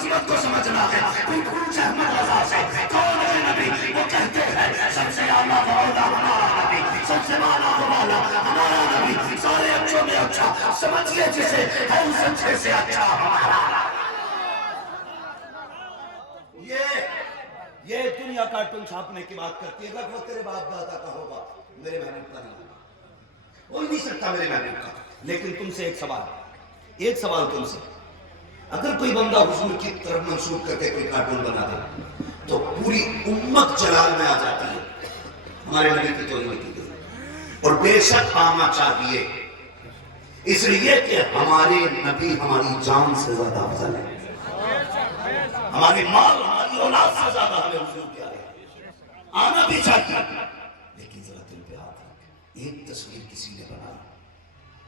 عظمت کو سمجھنا ہے. کوئی پوچھے احمد رضا سے کون ہے نبی, وہ کہتے ہیں سب سے اعلیٰ و اولیٰ ہمارا نبی, سب سے والا و والا ہمارا نبی, سارے اچھوں میں اچھا, سمجھئے جسے ہے اس اچھے سے اچھا ہمارا. یہ دنیا کارٹون چھاپنے کی بات کرتی ہے. رکھ وہ تیرے باپ دادا کا ہوگا, میرے محبوب کا نہیں ہوگا, کوئی نہیں سکتا میرے محبوب کا. لیکن تم سے ایک سوال تم سے, اگر کوئی بندہ حضور کی طرف منسوب کر کے کوئی کارٹون بنا دے تو پوری امت جلال میں آ جاتی ہے. ہمارے نبی کی توہین کی گئی, اور بے شک آنا چاہیے, اس لیے کہ ہمارے نبی ہماری جان سے زیادہ افضل ہے, ہماری مال ہماری اولاد سے زیادہ ہمیں حضور پیارے ہیں. آنا بھی چاہیے, لیکن ذرا دل پہ ہاتھ رکھ. ایک تصویر کسی نے بنائی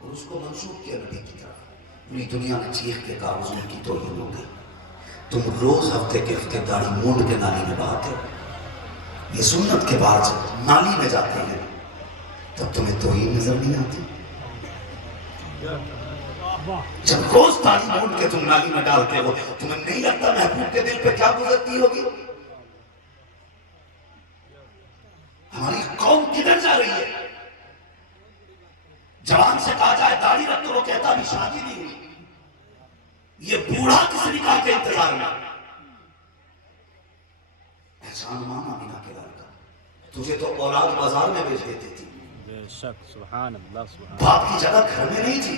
اور اس کو منسوب کیا نبی کی طرف, پوری دنیا نے چیخ کے کہا حضور کی توہین ہو گئی. تم روز ہفتے کے ہفتے داڑھی مونڈ کے نالی میں بہاتے ہو, یہ سنت کے بعد جب نالی میں جاتے ہیں تب تمہیں توہین نظر نہیں آتی. جب روز داڑھی مونڈ کے تم نالی میں ڈالتے ہو تمہیں نہیں لگتا محبوب کے دل پہ کیا گزرتی ہوگی؟ ہماری قوم کدھر جا رہی ہے؟ جوان سے کہا جائے داڑھی رکھ تو وہ کہتا ابھی شادی نہیں ہوئی. یہ بوڑھا کس نکاح کے انتظار میں. احسان مانا بنا کے لال کا, تجھے تو اولاد بازار میں بیچ دیتی تھی, بے شک. سبحان اللہ, سبحان باپ کی جگہ گھر میں نہیں تھی.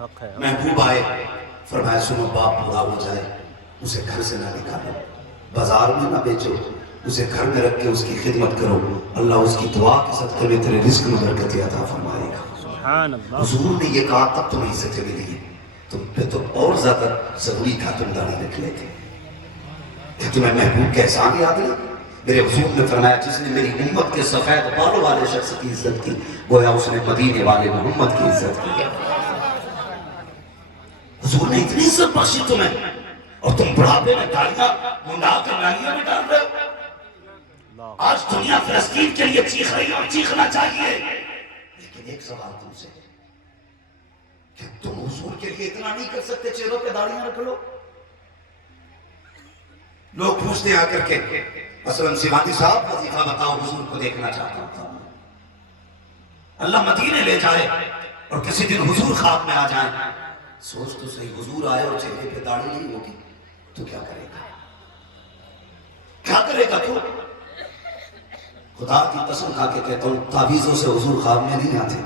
حق ہے. محبوب آئے, فرمایا سنو باپ بوڑھا ہو جائے اسے گھر سے نہ نکالو, بازار میں نہ بیچو, اسے گھر میں رکھ کے اس کی خدمت کرو, اللہ اس کی دعا کے صدقے میں تیرے رزق میں برکت عطا فرمائے گا. سبحان اللہ. حضور نے یہ کہا تب تمہیں عزت ملی ہے, تم پہ تو اور زیادہ ضروری تھا تم داڑھی رکھ لیتے. کہ تمہیں محبوب کے احسان یاد نہیں؟ میرے حضور نے فرمایا جس نے میری امت کے سفید بالوں والے شخص کی عزت کی گویا اس نے مدینے والے محمد کی عزت کی. حضور نے اتنی عزت بخشی تمہیں, اور تم بڑھاپے میں داڑیاں منڈا کے نالیوں میں ڈال رہے ہو. آج دنیا فلسطین کے لیے چیخ رہی اور چیخنا چاہیے, لیکن ایک سوال تم سے, کہ تم حضور کے لیے اتنا نہیں کر سکتے چہروں پہ داڑیاں رکھ لو؟ لوگ پوچھتے ہیں آ کر کے اسلم سیوانی صاحب وظیفہ بتاؤ, حضور کو دیکھنا چاہتا ہوں. اللہ مدینے لے جائے اور کسی دن حضور خواب میں آ جائیں, سوچ تو صحیح, حضور آئے اور چہرے پہ داڑھی نہیں ہوگی تو کیا کرے گا؟ کیا کرے گا تو؟ خدا کی قسم کھا کے کہتا ہوں تعویذوں سے حضور خواب میں نہیں آتے.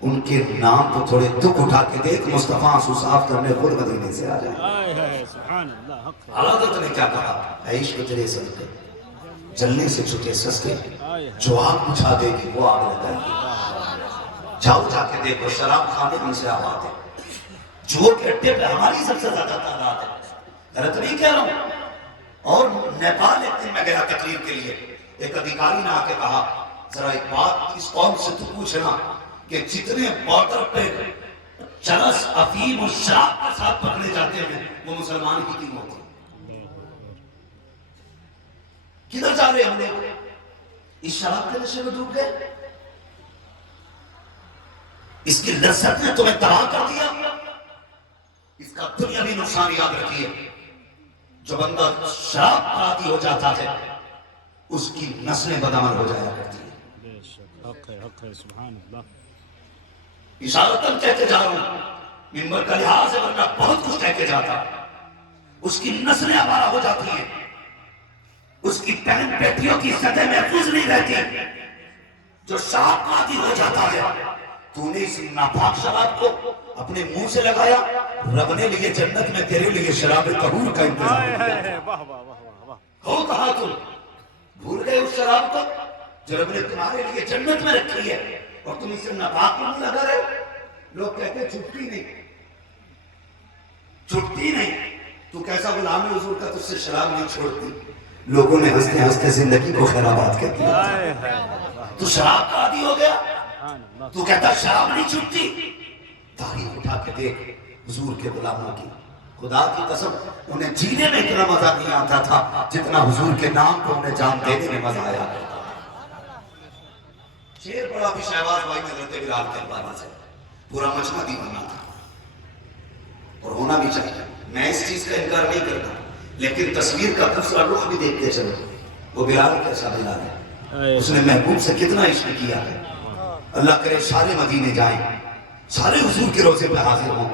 ان کے نام کو تھوڑے دکھ اٹھا کے دیکھ, مصطفیٰ آنسو صاف کرنے خود مدینے سے آ جائیں. سبحان اللہ. حق ہے. حضرت نے کیا کہا, عشق تیرے صدقے جلنے سے چھٹے سستے, جو آگ بجھا دے گی وہ آگ لگائے گی. جاؤ جا کے دیکھو شراب خانے ہم سے آباد ہے, جو کے اڈے پہ ہماری سب سے زیادہ تعداد ہے. غلط نہیں کہہ رہا ہوں. اور نیپال ایک دن میں گیا تقریر کے لیے, ایک ادھیکاری نے آ کے کہا ذرا ایک بات اس قوم سے تو پوچھنا کہ جتنے بارڈر پہ چرس, افیم اور شراب کے ساتھ پکڑے جاتے ہیں وہ مسلمان ہی کیوں ہوتے ہیں؟ کدھر جا رہے ہم لوگ؟ اس شراب کے نشے میں ڈوب گئے. اس کی لذت نے تمہیں تباہ کر دیا. اس کا دنیاوی نقصان یاد رکھیے, جو بندہ شراب کا عادی ہو جاتا ہے اس کی نسلیں بدعمل ہو جایا کرتی ہیں. بے شک. حق ہے. حق ہے. سبحان اللہ. اشارتاً کہہ کے جا رہا ہوں, ممبر کا لحاظ ہے ورنہ بہت کچھ کہہ کے جاتا. اس کی نسلیں آوارہ ہو جاتی ہیں, اس کی بہن بیٹیوں کی سطح محفوظ نہیں رہتی. جو شراب کا عادی ہو جاتا ہے, تو نے اس ناپاک شراب کو اپنے منہ سے لگایا, رب نے لیے جنت میں تیرے لیے شراب طہور کا انتظام کیا. واہ واہ واہ واہ. ہو کہا تم بھول گئے اس شراب کو جو رب نے تمہارے لیے جنت میں رکھی ہے, اور تم اسے ناپاک میں لگا رہے. لوگ کہتے ہیں چھٹتی نہیں, چھٹتی نہیں. تو کیسا غلام ہے حضور کا, تجھ سے شراب نہیں چھوڑتی. لوگوں نے ہنستے ہنستے زندگی کو خیرآباد کر دیا. تو شراب کا عادی ہو گیا, تو کہتا شراب نہیں چھوٹتی. تاریخ اٹھا کے دیکھ حضور کے غلاموں کی, خدا کی قسم انہیں جینے میں اتنا مزہ نہیں آتا تھا جتنا حضور کے نام کو انہیں جان دینے میں مزہ آیا. شیر پڑا بھی شہباز بھائی نے حضرت بلال کے حوالے سے, پورا مجمع دیوانہ تھا, اور ہونا بھی چاہیے. میں اس چیز کا انکار نہیں کرتا، لیکن تصویر کا دوسرا رخ بھی دیکھتے چلو. وہ بلال کیسا بلال ہے، اس نے محبوب سے کتنا عشق کیا ہے. اللہ کرے سارے مدینے جائیں، سارے حضور کے روزے پہ حاضر ہوں.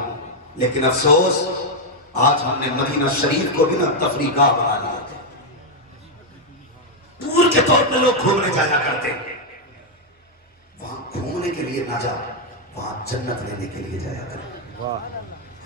لیکن افسوس آج ہم نے مدینہ شریف کو بھی نہ تفریح گاہ بنا لیا تھا. ٹور کے طور پہ لوگ گھومنے جایا کرتے، وہاں گھومنے کے لیے نہ جا، وہاں جنت لینے کے لیے جایا کریں.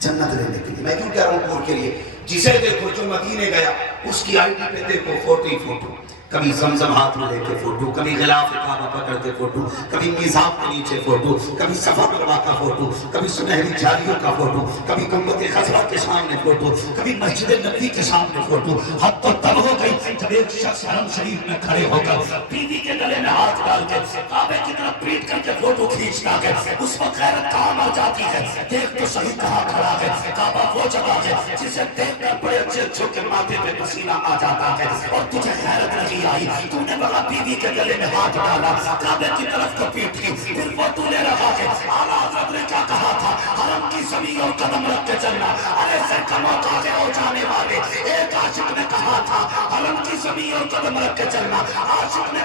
جنت لینے کے لیے. میں کیوں کہہ رہا ہوں ٹور کے لیے؟ جسے دیکھو جو مدینے گیا اس کی آئی ڈی پہ دیکھو فوٹو ہی فوٹو. کبھی زمزم ہاتھ میں لے کے فوٹو، کبھی غلاف کعبہ پکڑتے فوٹو، کبھی میزاب کے نیچے فوٹو، کبھی صفا مروا کا فوٹو، کبھی سنہری جاریوں کا فوٹو، کبھی گنبد خضرا کے سامنے فوٹو، کبھی مسجد نبوی کے سامنے فوٹو. حد تو تب ہو گئی جب ایک شخص حرم شریف میں کھڑے ہو کر بیوی کے گلے میں ہاتھ ڈال کے کعبے کی طرف پیٹ کر کے فوٹو کھینچتا ہے. اس وقت غیرت کہاں مر جاتی ہے. دیکھ تو صحیح کہاں کھڑا ہے. کعبہ وہ جگہ ہے جسے دیکھ کر بڑے اچھے جھک کے ماتھے پہ پسینہ آ جاتا ہے. اور تجھے غیرت لگی آئی، تو نے بڑا بیوی کے گلے میں ہاتھ ڈالا، کعبے کی طرف کو پیٹ کی، پھر وہ تو لے رہا ہے. اعلیٰ حضرت نے کیا کہا تھا؟ حرم کی زمین اور قدم رکھ کے چلنا. ارے سر کا موقع ہو جانے والے. ایک عاشق نے کہا تھا حرم کی زمین اور قدم رکھ کے چلنا. عاشق نے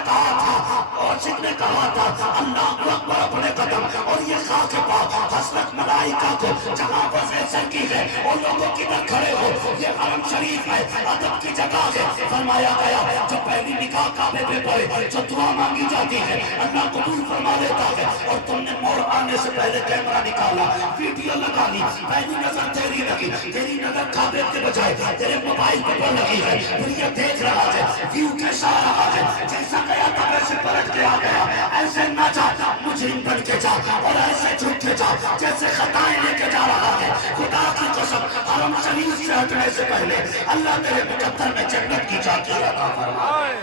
کہا تھا اللہ اکبر اپنے قدم. اور یہ خاک پاک حسرت ملائکہ کو جہاں وضع سر کی ہے اور لوگوں کی در کھڑے ہو. یہ حرم شریف ہے، ادب کی جگہ ہے. فرمایا گیا جو پہلی نکاح کعبے پہ پڑے جو دعا مانگی جاتی ہے اللہ قبول فرما لیتا ہے. اور تم نے موڑ آنے سے پہلے کیمرہ نکالا، ویڈیو لگا لی، پہلی نظر تیری لگی، تیری نظر کعبے کے بجائے تیرے موبائل پر لگی ہے. پھر یہ دیکھ رہا ہے ویو کیسا آ رہا ہے. جیسا گیا تھا ویسے پلٹ کے آ گیا. ایسے نہ جا مجرم بن کے جا، اور ایسے جھک کے جا جیسے خطائیں لے کے جا رہا ہے. خدا کی قسم حرم شریف سے ہٹنے سے پہلے اللہ تیرے مقدر میں جنت کی چاکی عطا فرمائے.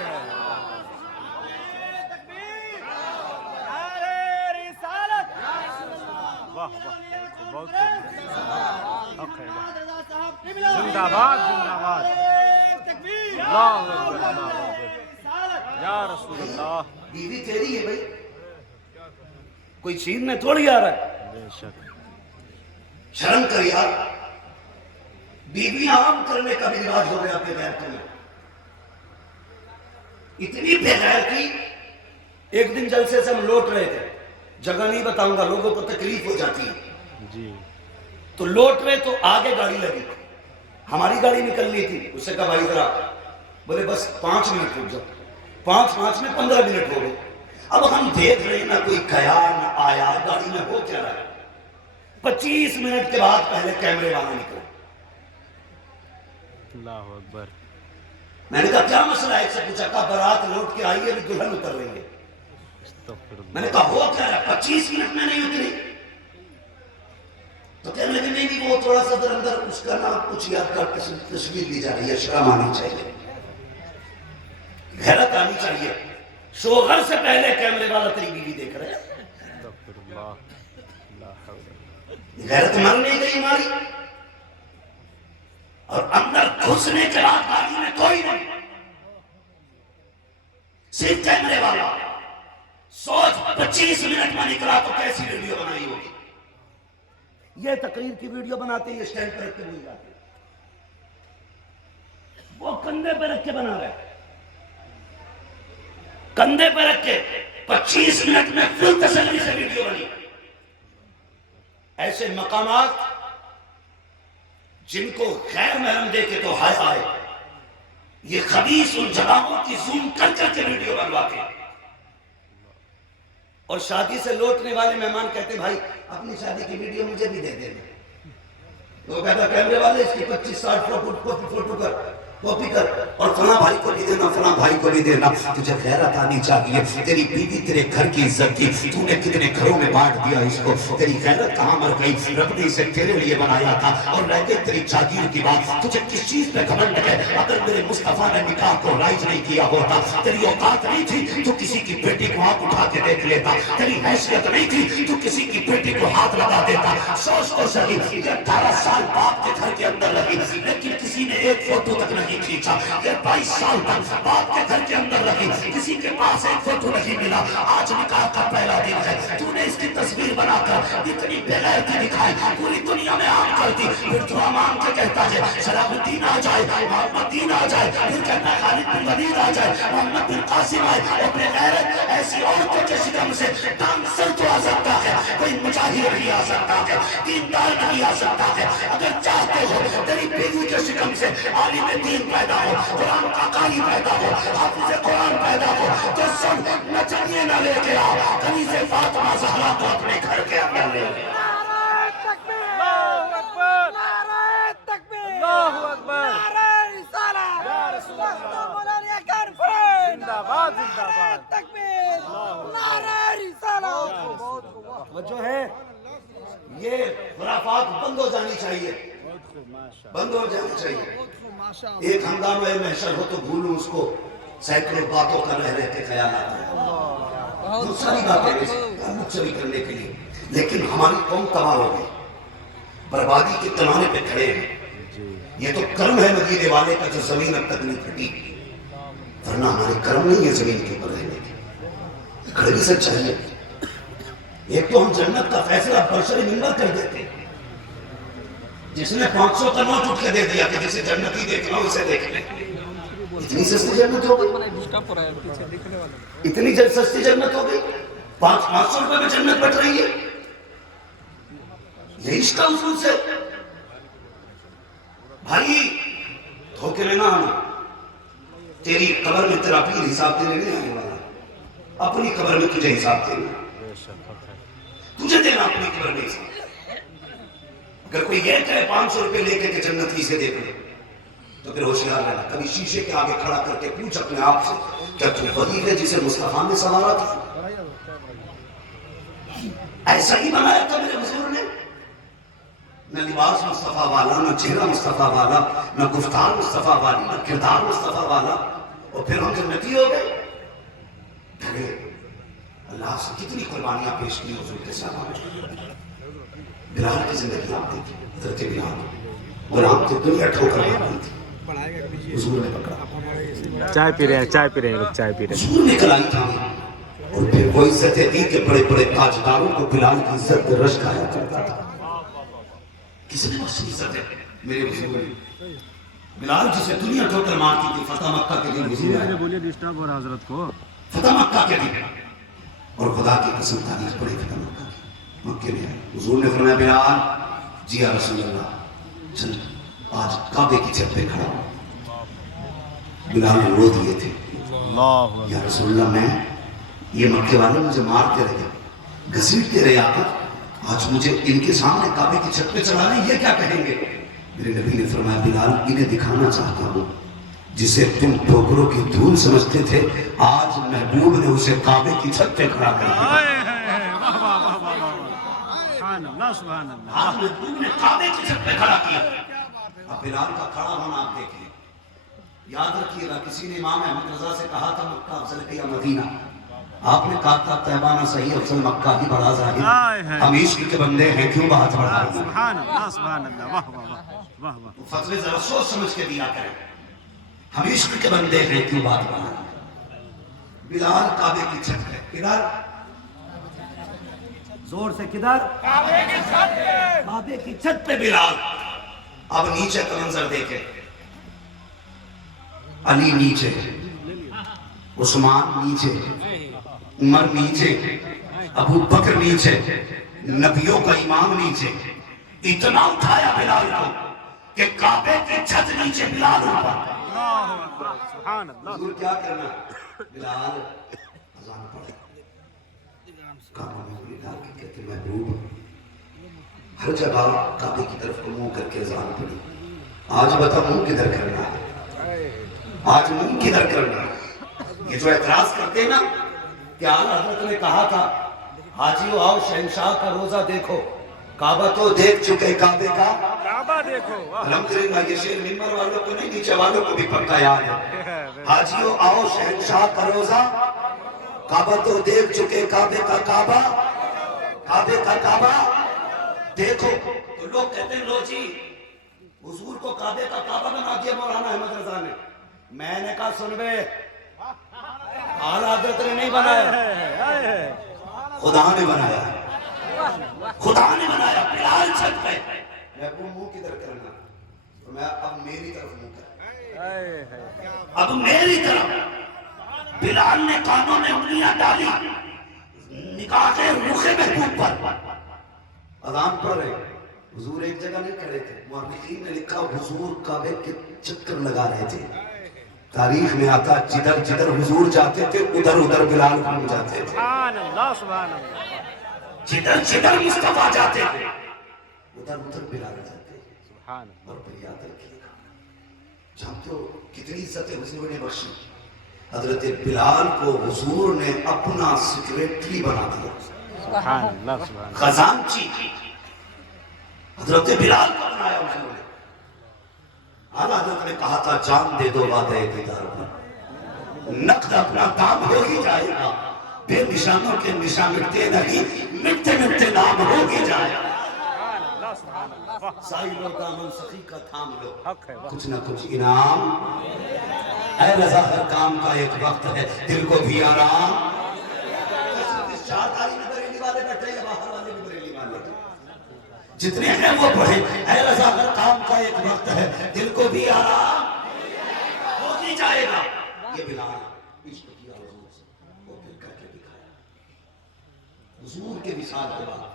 زندہ باد زندہ باد. اللہ اکبر یا رسول اللہ. بیوی تیری ہے بھائی، کوئی چھین میں تھوڑی آ رہا ہے. بے شک. شرم کر یار، بیوی عام کرنے کا بھی رواج ہو گیا بے غیرتی میں. اتنی بے غیرتی. ایک دن جلسے سے ہم لوٹ رہے تھے، جگہ نہیں بتاؤں گا لوگوں کو تکلیف ہو جاتی ہے. جی. تو لوٹ رہے تو آگے گاڑی لگی، ہماری گاڑی نکلنی تھی. اس سے کہا بھائی ذرا، بولے بس 5 منٹ رک جاؤ. 5 میں 15 منٹ ہو گئے. اب ہم دیکھ رہے ہیں نہ کوئی گیا نہ آیا، گاڑی میں ہو کیا رہا ہے. 25 منٹ کے بعد پہلے کیمرے والا نکلا. اللہ اکبر. میں نے کہا کیا مسئلہ ہے؟ ایک سے پوچھا، کہا بارات لوٹ کے آئی ہے، ابھی دلہن اتر رہی ہے. میں نے کہا ہو کیا رہا ہے؟ 25 منٹ میں نہیں اتری. تو کہنے لگے نہیں وہ تھوڑا سا در اندر اس کا نام کچھ یاد کر تصویر لی جا رہی ہے. شرم آنی چاہیے، غیرت آنی چاہیے. شوہر سے پہلے کیمرے والا تیری بیوی دیکھ رہے ہیں. غیرت مر نہیں گئی ہماری. اور اندر گھسنے کے بعد گاڑی میں کوئی نہیں، صرف کیمرے والا. سوچ 25 منٹ میں نکلا تو کیسی ویڈیو بنائی ہوگی. یہ تقریر کی ویڈیو بناتے ہیں، یہ اسٹینڈ پہ رکھ کے بھول جاتے ہیں. وہ کندھے پہ رکھ کے بنا رہے ہیں، کندھے پہ رکھ کے 25 منٹ میں فل تسلی سے ویڈیو بنی. ایسے مقامات جن کو غیر محرم دیکھے تو ہائے ہائے، یہ خبیث ان جگہوں کی زوم کر کر کے ویڈیو بنواتے ہیں. اور شادی سے لوٹنے والے مہمان کہتے بھائی اپنی شادی کی ویڈیو مجھے بھی دے دینا. تو کہتا کیمرے والے اس کی 25-60 فوٹو کر کاپی کر، اور فلاں بھائی کو بھی دینا، فلاں بھائی کو بھی دینا. تجھے غیرت آنی چاہیے. تیری بیوی تیرے گھر کی عزت کی، تو نے کتنے گھروں میں بانٹ دیا اس کو. تیری غیرت کہاں مر گئی؟ رب نے اسے تیرے لیے بنایا تھا. اور رہ گئی تیری جاگیر کی بات. تجھے کس چیز پہ گھمنڈ ہے؟ اگر میرے مصطفیٰ نے نکاح کو رائج نہیں کیا ہوتا، تیری اوقات نہیں تھی تو کسی کی بیٹی کو ہاتھ اٹھا کے دیکھ لیتا. تیری حیثیت نہیں تھی تو کسی کی بیٹی کو ہاتھ لگا دیتا. سوچ تو صحیح، 18 سال باپ کے گھر کے اندر رہی، لیکن کسی کسی نے ایک فوٹو تک نہیں کھینچا، یہ 22 سال تک باپ کے گھر کے اندر رہی، کسی کے پاس ایک فوٹو نہیں ملا۔ آج نکاح کا پہلا دن ہے، تو نے اس کی تصویر بنا کر اتنی بغیرتی دکھائی، پوری دنیا میں عام کر دی۔ پھر دعا مانگ کے کہتا ہے صلاح الدین آ جائے، محمد دین آ جائے، پھر کہتا ہے خالد بن ولید آ جائے، محمد بن قاسم آئے۔ اپنے غیرت ایسی عورتوں کے شکم سے ٹانگ سر تو آ سکتا ہے، کوئی مجاہد نہیں آ سکتا ہے، دیندار نہیں آ سکتا ہے۔ اگر چاہتے ہو تیری بیوی کے شکم سے عالم دین پیدا ہو، قرآن کا قاری پیدا ہو، حافظ قرآن پیدا ہو، تو سب نچنیے نہ لے کے آؤ، کنیز فاطمہ زہرا کو اپنے گھر کے اندر لے لے۔ اللہ اکبر، اللہ اکبر، زندہ باد، زندہ باد، جو ہے یہ خرافات بند ہو جانی چاہیے، بند ہو جانی چاہیے۔ ایک ہنگامہ محشر ہو تو بھولوں اس کو، سینکڑوں باتوں کا رہ رہتے خیال آتا ہے، بہت ساری باتیں چوری کرنے کے لیے، لیکن ہماری قوم تباہ ہو گئی، بربادی کے تنانے پہ کھڑے ہیں۔ یہ تو کرم ہے مدینے والے کا جو زمین اب تک نہیں پھٹی، ورنہ ہمارے کرم نہیں ہے زمین کے اوپر رہنے کے۔ کڑوی سچائی ہے۔ ایک تو ہم جنت کا فیصلہ برسر منبر کر دیتے، جس نے 500 کا نوٹ اٹھ کے دے دیا کہ جسے جنتی دیکھنا اسے دیکھ لیں۔ اتنی سستی جنت ہو گئی، اتنی سستی جنت ہو گئی، 500 روپے میں جنت بٹ رہی ہے۔ یہ عشق کا اصول سے بھائی دھوکے میں نہ آنا۔ تیری قبر میں تیرا پیر حساب دینے نہیں آنے والا، اپنی قبر میں تجھے حساب دینا، تجھے دینا اپنی قبر میں حساب۔ اگر کوئی یہ کہے 500 روپے لے کے کہ جنت ہی سے دیکھ لے، تو پھر ہوشیار رہنا، کبھی شیشے کے آگے کھڑا کر کے پوچھ اپنے آپ سے کیا تو وہی ہے جسے مصطفیٰ نے سوارا تھا؟ ایسا ہی بنایا تھا میرے حضور نے؟ نہ لباس مصطفیٰ والا، نہ چہرہ مصطفیٰ والا، نہ گفتار مصطفیٰ والی، نہ کردار مصطفیٰ والا، اور پھر ہم جنتی ہو گئے۔ ڈرے اللہ سے کتنی قربانیاں پیش کی حضور کے سامنے۔ بلال کی زندگی آپ دیکھی، حضرت بلال، اور آپ کی دنیا ٹھوکر مارتی تھی، حضور نے پکڑا۔ چائے پی رہے ہیں، چائے پی رہے ہیں لوگ، چائے پی رہے ہیں۔ حضور نے کلائی تھامی، اور پھر وہ عزتیں دی کہ بڑے بڑے تاجداروں کو بلال کی عزت رش کھایا کرتا تھا۔ کسی نے بخشی عزت ہے میرے حضور نے؟ بلال جسے دنیا ٹھوکر مارتی تھی، فتح مکہ کے دن حضور آئے، بولیے ڈسٹرب ہو رہا حضرت کو۔ فتح مکہ کے دن، اور خدا کی قسم تاریخ پڑی فتح مکہ کی، مکے میں آئے۔ حضور نے فرمایا بلال جی یا رسول اللہ، چل آج کعبے کی چھت پہ کھڑا ہوں۔ بلال نے رو دیے تھے، یا رسول اللہ میں یہ مکے والے مجھے مارتے رہے، گھسیٹتے رہے آقا، آج مجھے ان کے سامنے کعبے کی چھت پہ چلا رہے، یہ کیا کہیں گے؟ میرے نبی نے فرمایا بلال انہیں دکھانا چاہتا ہوں جسے تم ٹھوکروں کی دھول سمجھتے تھے، آج محبوب نے اسے کعبے کی چھت پہ کھڑا کر دیا۔ سبحان اللہ، آج محبوب نے کعبے کی چھت پہ کھڑا کیا۔ اب بلال کا کھڑا ہونا آپ دیکھیں، یاد رکھیے گا کسی نے امام احمد رضا سے کہا تھا مکہ افضل ہے یا مدینہ، آپ نے کہا تھا طیبہ نہ صحیح افضل مکہ ہی بڑا ظاہر، ہم عشق کے بندے ہیں کیوں بات بڑھا رہے ہیں؟ سبحان اللہ، سبحان اللہ، واہ واہ واہ واہ۔ فتوے ذرا سوچ سمجھ کے دیا کریں، ہم عشق کے بندے ہیں کیوں بات بڑھا رہے ہیں؟ بلال کعبے کی چھت پہ، کدھر؟ زور سے کدھر؟ کعبے کی چھت پہ بلال۔ اب نیچے کا منظر دیکھیں، علی نیچے، عثمان نیچے، عمر نیچے، ابو بکر نیچے، نبیوں کا امام نیچے، اتنا اٹھایا بلال کو کہ کعبے کی چھت نیچے بلال اوپر۔ سبحان اللہ۔ حضور کیا کرنا؟ بلال اذان پڑھے، کعبہ میں بلال کے کہتے محبوب ہر جگہ کعبے کی طرف کو منہ کر کے اذان پڑھی، آج بتا منہ کدھر کرنا ہے؟ آج منہ کدھر کرنا ہے؟ یہ جو اعتراض کرتے نا کہ اعلیٰ حضرت نے کہا تھا حاجیو آؤ شہنشاہ کا روزہ دیکھو، کعبہ تو دیکھ چکے، کعبے کا کعبہ دیکھو۔ الحمدللہ یہ شعر ممبر والوں کو نہیں نیچے والوں کو بھی پکا یاد ہے۔ حاجیو آؤ شہنشاہ کا روزہ، کعبہ تو دیکھ چکے، کعبے کا کعبہ، کعبے کا کعبہ دیکھو۔ تو لوگ کہتے ہیں لو جی حضور کو کعبے کا کعبہ بنا دیا مولانا احمد رضا نے. میں نے کہا سن بے اعلیٰ حضرت نے نہیں بنایا, خدا نے بنایا, خدا نے بنایا. بلال چھت پہ, میں وہ منہ کدھر کرنا, تو میں اب میری طرف منہ کر, اب میری طرف. بلال نے کانوں میں انگلیاں ڈالی, نکاح کے رخ محبوب پر اذان پڑھ رہے. حضور ایک جگہ نہیں کھڑے تھے, مورخین نے لکھا حضور کعبے کے چکر لگا رہے تھے. تاریخ میں آتا جدھر جدھر حضور جاتے تھے ادھر ادھر بلال گھوم جاتے تھے. سبحان اللہ سبحان اللہ. جدھر جدھر مصطفیٰ جاتے تھے ادھر ادھر بلال جاتے تھے. سبحان اللہ. اور پھر یاد رکھیے گا, جانتے ہو کتنی عزت حضور نے بخشی. حضرت بلال کو حضور نے اپنا سیکریٹری بنا دیا, سبحان اللہ سبحان اللہ. خزانچی حضرت بلال کو بنایا حضور نے. اعلیٰ حضرت نے کہا تھا جان دے دو وعدہ دیدار پر, نقد اپنا کام ہو ہی جائے گا, بے نشانوں کے نشان مٹتے نہیں, مٹتے مٹتے نام ہو ہی جائے گا. سائلو دامن سخی کا تھام لو, کچھ نہ کچھ انعام. اے رضا ہر کام کا ایک وقت ہے, دل کو بھی آرام. شاہداری میں بریلی والے بیٹھے یا باہر والے بھی بریلی والے, جتنے ہیں وہ پڑھے. اے رضا ہر کام کا ایک وقت ہے, دل کو بھی آرام ہو ہی جائے گا. یہ بلال عشق کیا حضور سے, وہ پھر کر کے دکھایا. حضور کے وصال کے بعد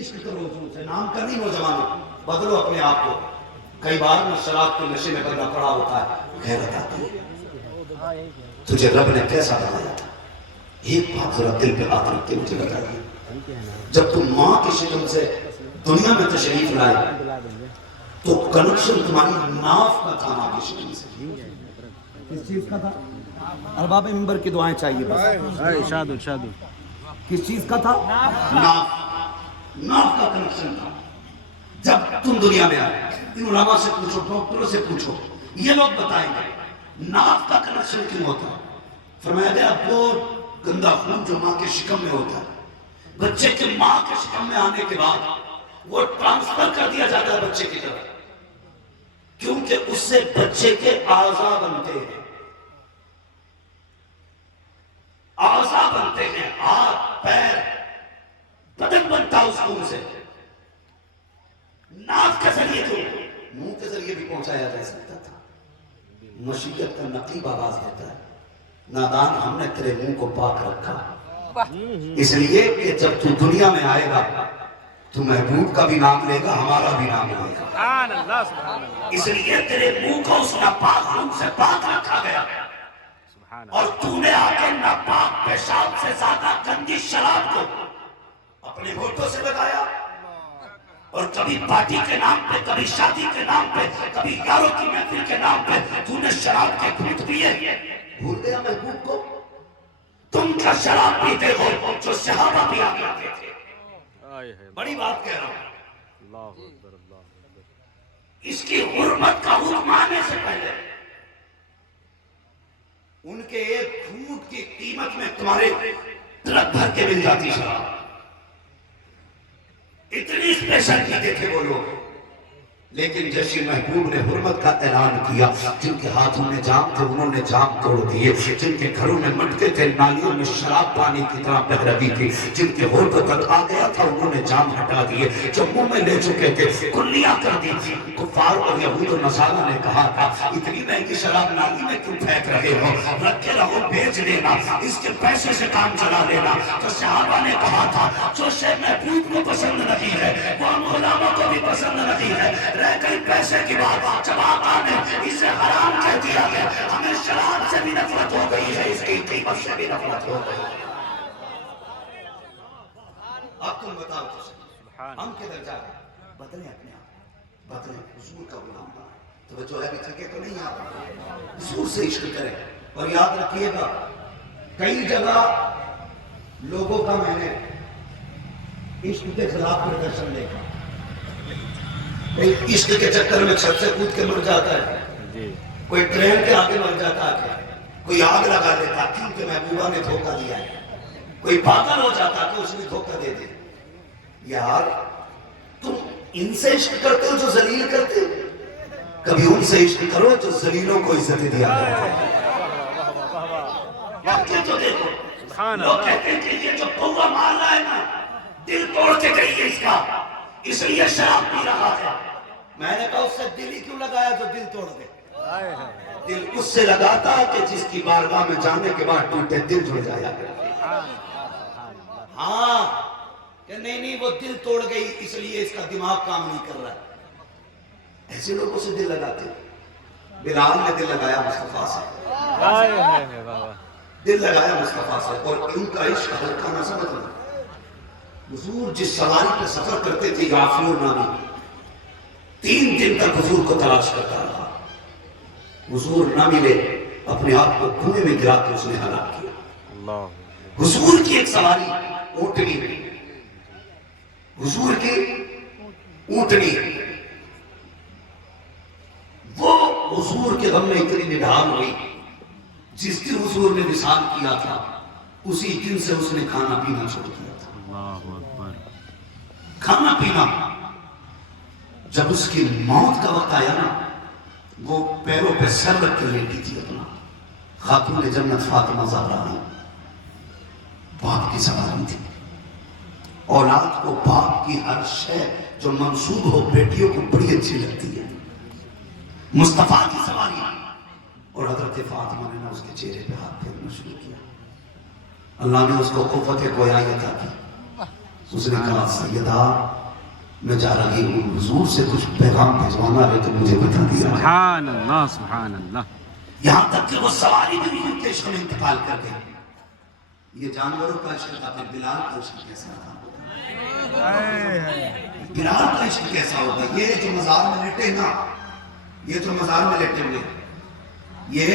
عشق کرو حضور سے. نام کرنی نوجوانوں, بدلو اپنے آپ کو. کئی بار میں شراب کے نشے میں بندہ پڑا ہوتا ہے, غیرت آتی ہے. تجھے رب نے کیسا بنایا تھا, ایک بات ذرا دل پہ ہاتھ رکھ کے مجھے بتائیے. جب تم ماں کی شکم سے دنیا میں تشریف لائے تو کنیکشن تمہاری ناف کا تھا ماں کی شکم سے. کس چیز کا تھا؟ ارباب منبر کی دعائیں چاہیے بس. ارشاد ارشاد. کس چیز کا تھا؟ ناف. ناف کا کنیکشن تھا. جب تم دنیا میں آئے, ان علماء سے پوچھو, ڈاکٹروں سے پوچھو, یہ لوگ بتائیں گے ناف کا کنیکشن کیوں ہوتا ہے. فرمایا گیا وہ گندا خون جو ماں کے شکم میں ہوتا ہے, بچے کے ماں کے شکم میں آنے کے بعد وہ ٹرانسفر کر دیا جاتا ہے بچے کی طرف, کیونکہ اس سے بچے کے اعضاء بنتے ہیں. اعضاء بنتے ہیں, ہاتھ پیر بدن بنتا اس خون سے. ناک کے ذریعے تو منہ کے ذریعے بھی پہنچایا جا سکتا تھا. مشیت کا نقیب آواز دیتا ہے, نادان ہم نے تیرے منہ کو پاک رکھا, اس لیے کہ جب تو دنیا میں آئے گا تو محبوب کا بھی نام لے گا, ہمارا بھی نام لے گا. سبحان اللہ سبحان اللہ. اس لیے تیرے منہ کو اس ناپاک خون سے پاک رکھا گیا, اور تو نے آ کے ناپاک پیشاب سے زیادہ گندی شراب کو اپنے ہونٹوں سے لگایا. اور کبھی پارٹی کے نام پہ, کبھی شادی کے نام پہ, کبھی یاروں کی محفل کے نام پہ تو نے شراب کے گھونٹ پیے. بھول گیا محبوب کو؟ تم کیا شراب پیتے ہو جو صحابہ پیا کرتے تھے. بڑی بات کہہ رہا ہوں. اس کی حرمت کا حکم آنے سے پہلے ان کے ایک گھونٹ کی قیمت میں تمہارے ٹرک بھر کے مل جاتی شراب. اتنی اسپیشل چیزیں تھے وہ لوگ. لیکن جیسے محبوب نے حرمت کا اعلان کیا, جن کے ہاتھوں میں جام تھے انہوں نے جام توڑ دیے, جن کے گھروں میں مٹکے تھے نالیوں میں شراب پانی کی طرح بہہ رہی تھی, جن کے ہونٹوں تک آ گیا تھا انہوں نے جام ہٹا دیے, جو منہ میں لے چکے تھے کلیاں کر دی. کفار اور یہود و نصارہ نے کہا تھا اتنی مہنگی شراب نالی میں کیوں پھینک رہے ہو, رکھے رہو, بیچ دینا, اس کے پیسے سے کام چلا لینا. تو صحابہ نے کہا تھا جو شے محبوب کو پسند نہیں ہے وہ ہم غلاموں کو بھی پسند نہیں ہے. رہ گئی پیسے کی بات, جب آقا نے اسے حرام کہہ دیا ہے, ہمیں شراب سے بھی نفرت ہو گئی ہے, اس کی قیمت سے بھی نفرت ہو گئی. اب تم بتاؤ ہم کدھر جا رہے ہیں؟ بدلیں اپنے آپ, بدلیں, حضور کا غلام بنائیں. توجہ ہے کہ تھکے تو نہیں آپ حضور سے عشق کریں. اور یاد رکھیے گا کئی جگہ لوگوں کا میں نے عشق کے خلاف پردرشن دیکھا. کوئی عشق کے چکر میں چھت سے کود کے مر جاتا ہے, کوئی ٹرین کے آگے مر جاتا ہے, کوئی آگ لگا دیتا کیونکہ محبوبہ نے دھوکہ دیا ہے, کوئی پاگل ہو جاتا کہ اس نے دھوکہ دے دے. یار تم ان سے عشق کرتے ہو جو ذلیل کرتے ہو، کبھی ان سے عشق کرو جو ذلیلوں کو عزت دیا کرتے ہیں۔ تو دیکھو سبحان لوگ اللہ کہتے ہیں کہ یہ جو پوا مار رہا ہے نا دل توڑ کے گئی ہے اس کا، اس لیے شراب پی رہا ہے۔ میں نے کہا اس سے دل ہی کیوں لگایا جو دل توڑ دے؟ دل اس سے لگاتا کہ جس کی بارگاہ میں جانے کے بعد ٹوٹے دل جڑ جایا کرتے۔ ہاں کہ نہیں وہ دل توڑ گئی اس لیے اس کا دماغ کام نہیں کر رہا ہے، ایسے لوگوں سے دل لگاتے ہیں۔ بلال نے دل لگایا مصطفیٰ سے، دل لگایا مصطفیٰ سے، اور ان کا عشق ہلکا نہ سمجھنا۔ حضور جس سواری پہ سفر کرتے تھے یافیور نامی، 3 دن تک حضور کو تلاش کرتا رہا، حضور نہ ملے، اپنے آپ کو کنویں میں گرا کے اس نے ہلاک کیا۔ حضور کی ایک سواری اونٹنی، حضور کی اونٹنی، وہ حضور کے غم میں اتنی نڈھال ہوئی، جس دن حضور نے وصال کیا تھا اسی دن سے اس نے کھانا پینا چھوڑ دیا تھا۔ کھانا پینا، جب اس کی موت کا وقت آیا نا، وہ پیروں پہ سر رکھ کے لیٹی تھی اپنا، خاتون جنت فاطمہ زہرا نے، باپ کی سواری تھی۔ اولاد کو باپ کی ہر شے جو منسوب ہو بیٹیوں کو بڑی اچھی لگتی ہے۔ مصطفیٰ کی سواری، اور حضرت فاطمہ نے اس کے چہرے پہ ہاتھ پھیرنا شروع کیا۔ اللہ نے اس کو قوت گویائی عطا کی۔ اس نے کہا سیدہ میں جا رہی ہوں، حضور سے کچھ پیغام بھجوانا ہے تو مجھے بتا دیا۔ سبحان اللہ سبحان اللہ۔ یہاں تک کہ وہ سواری بھی ان کے عشق میں انتقال کر گئی۔ یہ جانوروں کا عشق تھا، پھر بلال کا عشق کیسا تھا؟ بلال کا عشق کیسا ہوتا؟ یہ جو مزار میں لیٹے نا، یہ جو مزار میں لیٹے ہوئے، یہ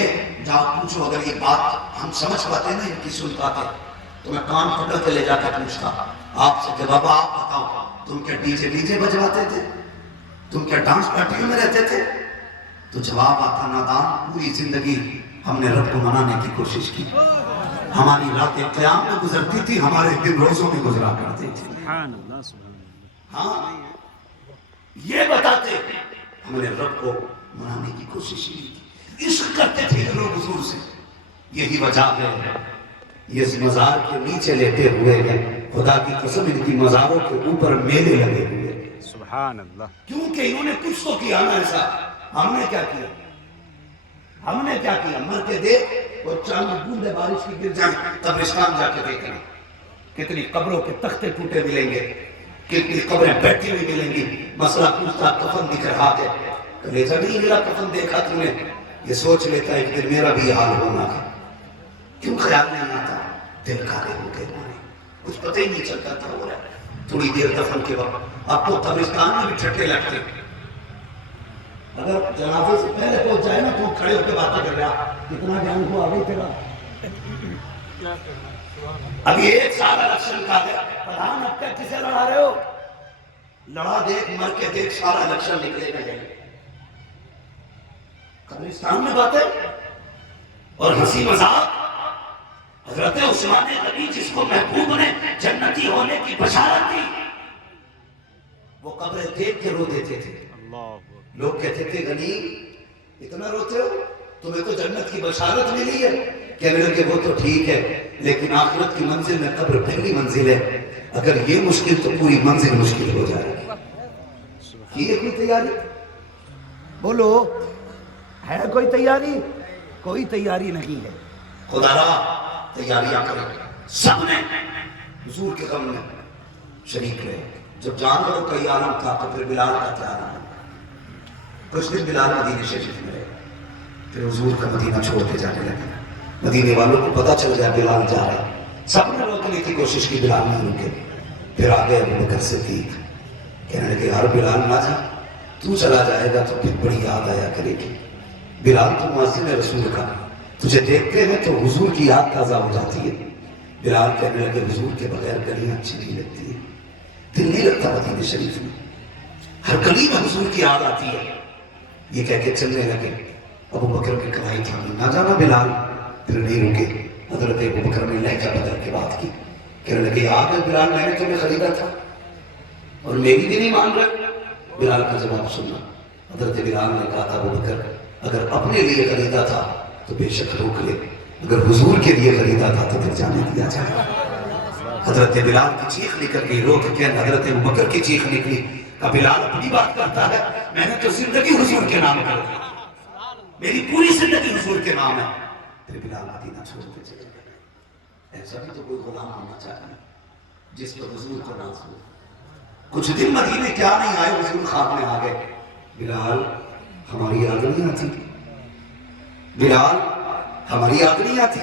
جاؤ پوچھو، اگر یہ بات ہم سمجھ پاتے نا، ان کی سن پاتے تو میں کان پکڑ کے لے جا کے پوچھتا آپ سے کہ بابا آپ بتاؤ تم کیا ڈی جے بجواتے تھے؟ تم کیا ڈانس پارٹیوں میں رہتے تھے؟ تو جواب آتا نادان، پوری زندگی ہم نے رب کو منانے کی کوشش کی، ہماری راتیں قیام میں گزرتی تھی، ہمارے دن روزوں میں گزرا کرتے تھے۔ سبحان اللہ سبحان اللہ۔ ہاں یہ بتاتے ہم نے رب کو منانے کی کوشش کی، عشق کرتے تھے یہ لوگ حضور سے۔ یہی وجہ ہے یہ مزار کے نیچے لیٹے ہوئے ہیں، خدا کی قسم ان کی مزاروں کے اوپر میلے لگے ہوئے ہیں۔ سبحان اللہ۔ کیونکہ انہوں نے کچھ تو کیا نا ایسا، ہم نے کیا کیا؟ ہم نے کیا کیا؟ مر کے دیکھ اور چاند بوندے بارش کی گر جائیں، قبرستان جا کے دیکھنا کتنی قبروں کے تختے ٹوٹے ملیں گے، کتنی قبریں بیٹھی ہوئی ملیں گی۔ مسئلہ پوچھتا کفن دکھ رہا ہے، کلیجہ نہیں میرا کفن دیکھا تم نے؟ یہ سوچ لیتا ہے کہ میرا بھی حال ہونا ہے۔ کیوں خیال نہیں آتا؟ دل کھارے ہو گئے، کچھ پتہ ہی نہیں چلتا تھا ہو رہا ہے۔ تھوڑی دیر دفن کے وقت اب تو قبرستان میں بھی ٹھٹے لگتے، اگر جنازے سے پہلے پہنچ جائے نا تو کھڑے ہو کے باتیں کر رہا کتنا جان کو آگئی تیرا۔ ابھی 1 سال الیکشن کا ہے، پردھان اب تک کسے لڑا رہے ہو؟ لڑا دیکھ، مر کے دیکھ، سارا الیکشن نکلے گا۔ قبرستان میں باتیں اور ہنسی مذاق۔ حضرت عثمان غنی جس کو محبوب نے جنتی ہونے کی بشارت دی، وہ قبریں دیکھ کے رو دیتے تھے۔ لوگ کہتے تھے غنی اتنا روتے ہو، تمہیں تو جنت کی بشارت ملی ہے۔ کہنے لگے وہ تو ٹھیک ہے، لیکن آخرت کی منزل میں قبر پہلی منزل ہے، اگر یہ مشکل تو پوری منزل مشکل ہو جائے گی۔ یہ کوئی تیاری؟ بولو ہے کوئی تیاری؟ کوئی تیاری نہیں ہے۔ خدا را تیاریاں کریں، سب نے حضور کے غم میں شریک رہے۔ جب جانوروں کا یہ عالم تھا تو پھر بلال کا کیا عالم؟ کچھ دن بلال مدینے شریف میں رہے، پھر حضور کا مدینہ چھوڑ کے جانے لگے۔ مدینے والوں کو پتا چل گیا بلال جا رہا ہے، سب نے روکنے کی کوشش کی، بلال نہیں رکے۔ پھر آگے ابو بکر صدیق کہنے لگے یار بلال نہ جا، تو چلا جائے گا تو پھر بڑی یاد آیا کرے گی۔ بلال تو مؤذن رسول کا، تجھے دیکھتے ہیں تو حضور کی یاد تازہ ہو جاتی ہے۔ بلال کہنے لگے حضور کے بغیر گلیاں اچھی نہیں لگتی ہے، دل نہیں لگتا مدینہ شریف میں، ہر گلی میں حضور کی یاد آتی ہے۔ یہ کہہ کے چلنے لگے۔ ابو بکر کی کلائی تھامی، نہ جانا بلال، پھر نہیں رکے۔ حضرت ابو بکر نے لہجہ بدل کے بات کی، کہنے لگے آگے بلال میں نے تمہیں خریدا تھا اور میری بھی نہیں مان رہے، بلال کا جواب سننا. حضرت بلال نے کہا تھا ابو بکر اگر اپنے لیے خریدا تھا تو بے شک روک لے, اگر حضور کے لیے خریدا تھا تو پھر جانے دیا جائے. حضرت بلال کی چیخ نکل گئی, روک کے حضرت ابو بکر کی چیخ نکلی. کہ بلال اپنی بات کرتا ہے, میں نے تو زندگی حضور کے نام کر دی, میری پوری زندگی حضور کے نام ہے. پھر بلال مدینہ چھوڑ کے چلے گئے. ایسا بھی تو کوئی غلام ہونا چاہیے جس پر حضور کو ناز ہو. کچھ دن مدینے کیا نہیں آئے, حضور خواب میں آ گئے. بلال ہماری یاد نہیں آتی, بلال ہماری یاد نہیں آتی.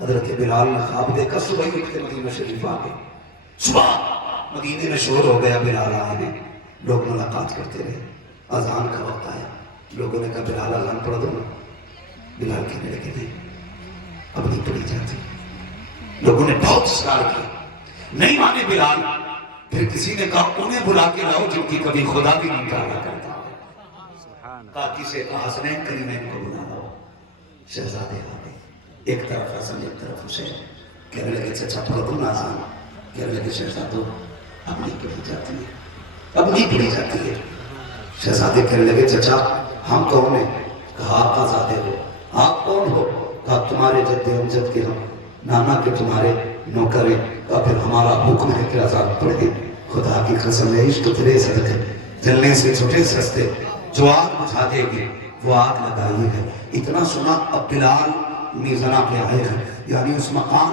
حضرت بلال نے خواب دیکھا, صبح ہی اٹھ کے مدینہ شریف آ گئے. صبح مدینے میں شور ہو گیا, بلال آئے ہیں. لوگ ملاقات کرتے رہے. اذان کا وقت آیا, لوگوں نے کہا بلال اذان پڑھ دو. بلال کہنے لگے نہیں اب نہیں پڑھی جاتی. لوگوں نے بہت اصرار کیا, نہیں مانے بلال. پھر کسی نے کہا انہیں بلا کے لاؤ جن کی کبھی خدا بھی نہیں کہا کرتا. کہا کسے کہا حسنین کریمین کو بلا لاؤ. شہزادے آ گئے, ایک طرف حسن ایک طرف حسین. کہنے لگے چچا پڑھ دو نا اذان. کہنے لگے شہزادو اب نہیں پڑھی جاتی ہے, اب نہیں پڑھی جاتی ہے. شہزادے کہنے لگے چچا ہم کون ہیں؟ کہا آپ آزادے ہو. آپ کون ہو؟ کہا تمہارے جد امجد کے ہم نانا کے تمہارے نوکر ہیں. کہا پھر ہمارا حکم ہے کہ آزاد پڑھیں. خدا کی قسم ہے عشق تیرے صدقے جلنے سے چھوٹے سستے, جو آگ بجھا دے گی وہ آگ لگائی ہے. اتنا سنا اب بلال میزنا پہ آئے ہیں, یعنی اس مقام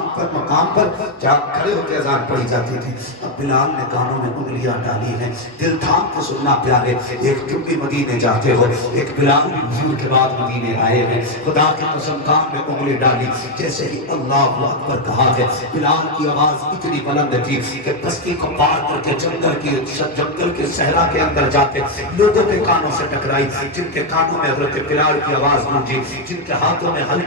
پر جہاں کھڑے ہو کے اذان پڑھی جاتی تھی. اب بلال نے کانوں میں انگلیاں ڈالی ہیں, دل تھام کے سننا پیارے. ایک تم بھی مدینے جاتے ہو, ایک بلال بھی حضور کے بعد مدینے آئے ہیں. خدا کی قسم کان میں انگلی ڈالی. جیسے ہی اللہ اکبر کہا ہے, بلال کی آواز اتنی بلند تھی کہ بستی کو پار کر کے جنگل کے صحرا کے اندر جاتے لوگوں کے کانوں سے ٹکرائی. جن کے کانوں میں حضرت بلال کی آواز گونجی, جن کے ہاتھوں میں ہل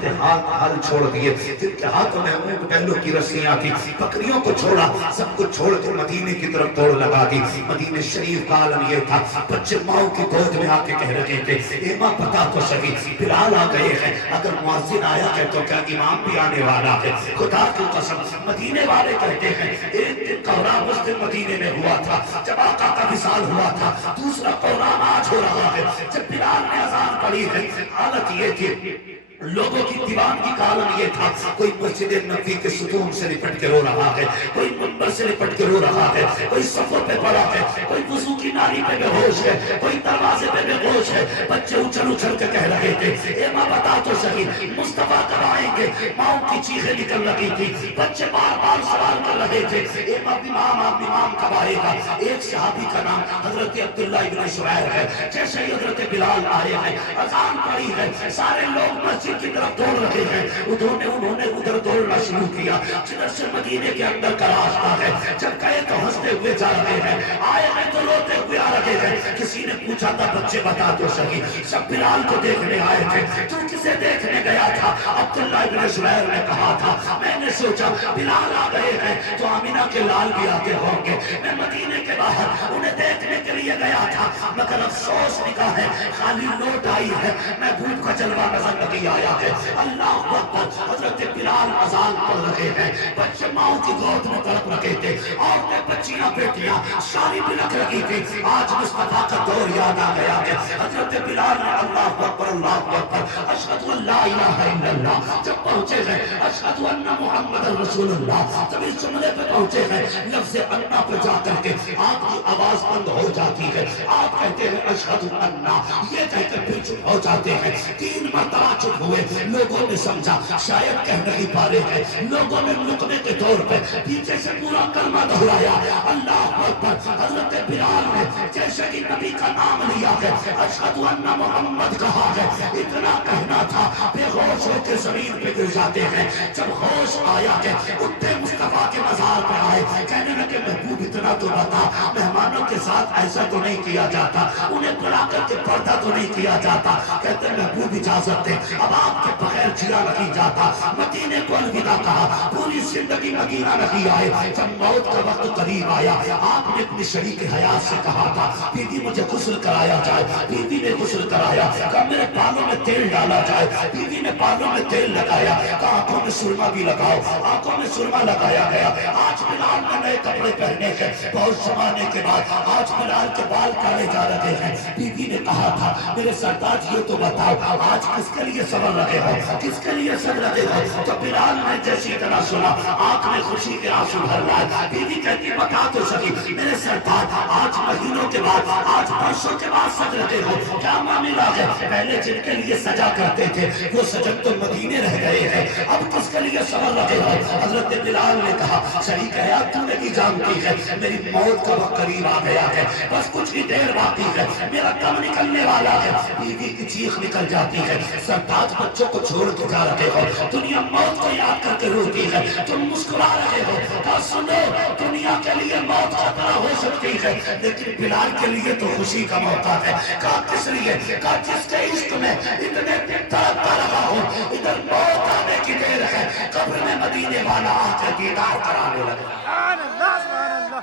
چھوڑ دیے, جن کے ہاتھوں میں اونٹ بیلوں کی رسیاں تھی, بکریوں کو چھوڑا, سب کو چھوڑ کے مدینے کی طرف دوڑ لگا دی. مدینے شریف کا عالم یہ تھا, بچے ماؤں کی گود میں آ کے کہہ رہے تھے اے ماں پتا تو صحیح بلال آ گئے ہیں, اگر مؤذن آیا ہے تو کیا امام بھی آنے والا ہے. خدا کی قسم مدینے والے کہتے ہیں ایک دن قرآن اس دن مدینے میں ہوا تھا جب آقا کا وصال ہوا تھا, دوسرا قرآن آج ہو رہا ہے. جب بلال نے اذان پڑھی ہے, حالت یہ تھی لوگوں کی دیوانگی کا عالم یہ تھا, کوئی مسجد نبوی کے ستون سے لپٹ کے رو رہا ہے, کوئی منبر سے لپٹ کے رو رہا ہے, کوئی صفوں پہ پڑا ہے, کوئی وضو کی نالی پہ بے ہوش ہے, کوئی دروازے پہ بے ہوش ہے. بچے اچھل اچھل کے کہہ رہے تھے اے ماں بتا تو صحیح مصطفیٰ کب آئیں گے. ماؤں کی چیخیں نکل رہی تھی, بچے بار بار سوال کر رہے تھے اے ماں امام کب آئے گا. ایک صحابی کا نام حضرت عبداللہ ابن شعیر ہے. جیسے ہی حضرت بلال آئے ہیں, اذان پڑھی ہے, سارے لوگ مسجد کی طرف دوڑ رہے ہیں. انہوں نے ادھر دوڑنا شروع کیا جدھر سے مدینے کے اندر کا راستہ ہے. جب گئے تو ہنستے ہوئے جا رہے ہیں, آئے ہیں تو روتے ہوئے آ رہے ہیں. کسی نے پوچھا تھا بچے بتا تو صحیح سب بلال کو دیکھنے آئے تھے, تو کسے دیکھنے گیا تھا؟ عبداللہ ابن شعیر نے کہا تھا میں نے سوچا بلال آ گئے ہیں تو آمینہ کے لال بھی آتے ہوں گے, میں مدینے کے باہر انہیں دیکھنے کے لیے گیا تھا, مگر افسوس نکاح ہے خالی لوٹ آئی ہے, محبوب کا جلوہ نظر نہیں آیا ہے. اللہ اکبر. حضرت بلال اذان پڑھ رہے ہیں, بچے ماؤں کی گود میں تڑپ رہے تھے, عورتیں بچیاں بیٹیاں ساری بلک رہی تھی. آج مصطفیٰ کا دور یاد آ گیا ہے. حضرت بلال نے اللہ اکبر اشہد ان لا الہ الا اللہ جب پہنچے ہیں, اشہد ان محمد رسول اللہ جب اس جملے پہ پہنچے ہیں, لفظ انا پہ جا کر کے آپ کی آواز بند ہو جاتی ہے. آپ کہتے ہیں اشہد انا, یہ کہہ کر پھر چپ ہو جاتے ہیں. 3 مرتبہ چپ ہوئے. لوگوں نے سمجھا شاید کہہ نہیں پا رہے ہیں. لوگوں نے لقمے کے طور پہ پیچھے سے پورا کلمہ دہرایا اللہ اکبر. حضرت بلال نے جیسے کہ نبی کا نام لیا ہے, اشہد ان محمد کہا ہے, اتنا کہنا تھا بے ہوش ہو کے زمین پہ گر جاتے ہیں. جب ہوش آیا ہے اٹھتے مصطفیٰ کے مزار پہ آئے, کہنے لگے محبوب اتنا تو بتا, مہمانوں کے ساتھ ایسا تو نہیں کیا جاتا, انہیں بلا کر کے پردہ تو نہیں کیا جاتا. کہتے محبوب اجازت دے, اب آپ کے بغیر جیا نہیں جاتا. مدینے کو الوداع کہا, پوری زندگی مدینہ نہیں آئے. جب موت کا وقت قریب آیا, آپ نے اپنی شریک حیات سے کہا تھا بیوی مجھے غسل کرایا جائے. بیوی نے غسل کرایا, کہا میرے بالوں میں تیل ڈالا جائے. بیوی نے بالوں میں تیل لگایا, کہا آنکھوں میں سرما بھی لگاؤ. آنکھوں میں سرما لگایا گیا. آج بلال نے نئے کپڑے پہنے ہیں بہت زمانے کے بعد. آج بلال کے بال کاٹے جا رہے ہیں. بیوی نے کہا تھا میرے سردار یہ تو بتاؤ آج کس کے لیے صبر رہے ہو, کس کے لیے صبر رہے ہو؟ تو بلال نے جیسی طرح سنا آنکھ میں خوشی کے آنسو بھر لائے. بیوی کہتی بتا تو سکی میرے سردار آج مہینوں کے بعد, آج برسوں کے بعد سج رہے ہو, کیا معاملہ ہے؟ پہلے جن کے لیے سجا کرتے تھے وہ سجن تو مدینے رہ گئے ہیں, اب کس کے لیے صبر رہے ہو؟ حضرت بلال نے کہا شریک ہے یار تو نہیں جانتی ہے میری موت کا وقت قریب آ گیا ہے, بس کچھ ہی دیر باقی ہے, میرا دم نکلنے والا ہے. بیوی کی چیخ نکل جاتی ہے سردار بچوں کو چھوڑ کے جا رہے ہو, دنیا موت کو یاد کر کے روتی ہے, تم مسکرا رہے ہو. کہا سنو دنیا کے لیے موت خطرہ ہو سکتی ہے لیکن بلال کے لیے تو خوشی کا موقع ہے. کہا کس لیے؟ کہا جس کے عشق میں اتنے تڑپتا رہا ہوں, ادھر موت آنے کی دیر ہے, قبر میں مدینے والا آ کر دیدار کرانے لگا. سبحان اللہ سبحان اللہ,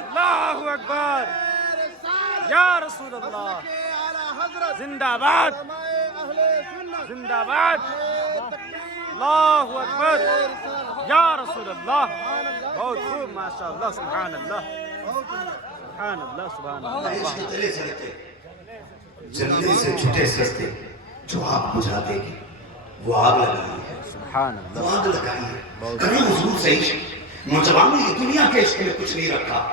اللہ اکبر, یا رسول اللہ, زندہ باد زندہ باد, اللہ اکبر, یا رسول اللہ. بہت خوب ماشاء اللہ, سبحان اللہ سبحان اللہ سبحان اللہ. عشق تلے سڑتے جلنے سے چھٹے سستے, جو آگ بجھا دے گی وہ آگ لگائی ہے, سبحان اللہ. وہ آگ لگائی ہے. کریں حضور سے عشق. نوجوان نے یہ دنیا کے عشق میں کچھ نہیں رکھا,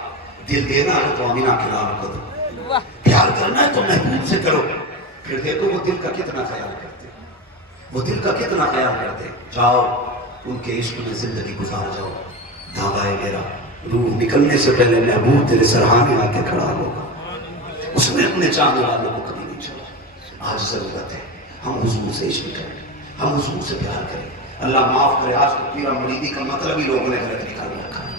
دل دینا ہے تو آمینہ کے نام کو دو, پیار کرنا ہے تو محبوب سے کرو. پھر دیکھو وہ دل کا کتنا خیال کرتے, وہ دل کا کتنا خیال کرتے. جاؤ ان کے عشق میں زندگی گزار جاؤ. دھاگا ہے میرا, روح نکلنے سے پہلے محبوب تیرے سرہانے آ کے کھڑا ہوگا. اس نے اپنے چاہنے والوں کو کبھی نہیں چھوڑا. آج ضرورت ہے ہم حضور سے عشق کریں, ہم حضور سے پیار کریں. اللہ معاف کرے آج تو پیرا مریدی کا مطلب ہی لوگوں نے غلط نکال رکھا ہے.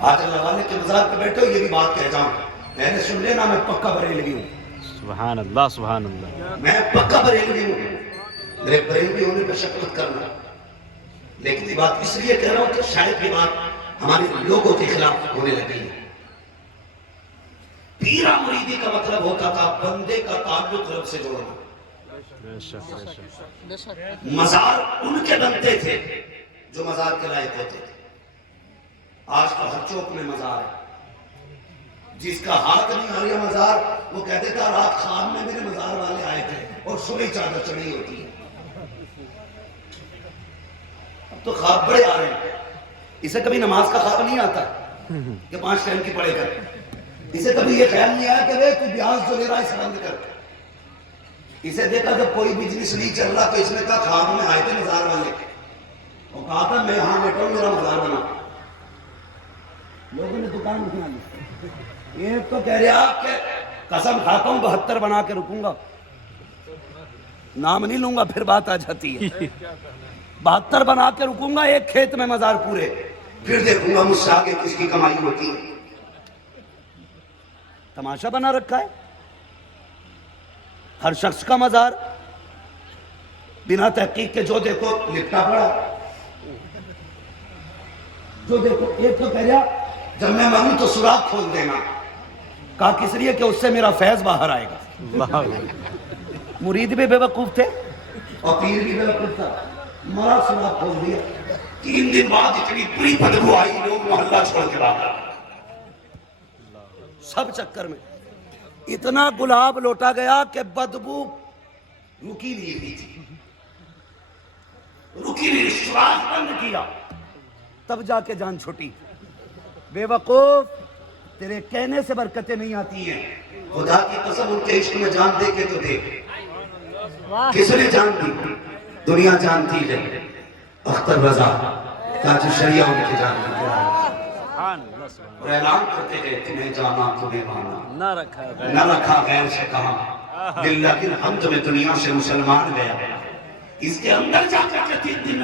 آج اللہ والے کے مزار پہ بیٹھو یہ بھی بات کہہ جاؤں, میں نے سن لینا میں پکا بریلوی ہوں, سبحان اللہ سبحان اللہ. میں پکا بریلوی ہوں. میرے بریلوی ہونے پہ شک مت کرنا, لیکن یہ بات اس لیے کہہ رہا ہوں کہ شاید یہ بات ہمارے لوگوں کے خلاف ہونے لگی ہے. پیرا مریدی کا مطلب ہوتا تھا بندے کا تعلق رب سے جوڑنا. بے شک بے شک. مزار ان کے بنتے تھے جو مزار کے لائق ہوتے تھے. آج تو ہر چوک میں مزار ہے. جس کا ہاتھ نہیں آ رہا مزار وہ کہتے تھا رات خواب میں میرے مزار والے آئے تھے اور صبح چادر چڑھی ہوتی ہے. اب تو خواب بڑے آ رہے ہیں. اسے کبھی نماز کا خواب نہیں آتا کہ 5 ٹائم کی پڑھے گا. اسے کبھی یہ خیال نہیں آیا کہ وہ تو بیاض جو لے رہا ہے اسے بند کر. اسے دیکھا جب کوئی بزنس نہیں چل رہا تو اس نے کہا خواب میں آئے تھے مزار والے اور کہا تھا میں یہاں بیٹھا ہوں میرا مزار بنا. لوگوں نے دکان بنا لی. یہ تو کہہ رہا کہ قسم کھاتا ہوں 72 بنا کے رکوں گا, نام نہیں لوں گا, پھر بات آ جاتی ہے. 72 بنا کے رکوں گا, ایک کھیت میں مزار پورے, پھر دیکھوں گا مجھ سے آگے کس کی کمائی ہوتی ہے. تماشا بنا رکھا ہے. ہر شخص کا مزار بنا تحقیق کے جو دیکھو لکھتا پڑا. جو دیکھو ایک تو کہہ رہا جب میں مروں تو سوراخ کھول دینا. کہا کس لیے کہ اس سے میرا فیض باہر آئے گا. مرید بھی بے وقوف تھے اور پیر بھی بے وقوف تھا. مرا سوراخ کھول دیا. 3 دن بعد اتنی بری بدبو آئی لوگ محلہ چھوڑ کے باہر. سب چکر میں اتنا گلاب لوٹا گیا کہ بدبو رکی نہیں ہوئی تھی. رکی نہیں, سوراخ بند کیا تب جا کے جان چھوٹی. بے وقوف تیرے کہنے سے برکتیں نہیں آتی ہیں. خدا کی قسم ان کے عشق میں جان دے کے تو دے. کس نے جان دی؟ دنیا جانتی ہے. اختر رضا تاج شریعہ ان کی جان دی. اور اعلان کرتے گئے تمہیں جانا تمہیں مانا, نہ رکھا غیر سے کہاں. للہ الحمد میں دنیا سے مسلمان گیا. اس کے اندر جا کر کے 3 دن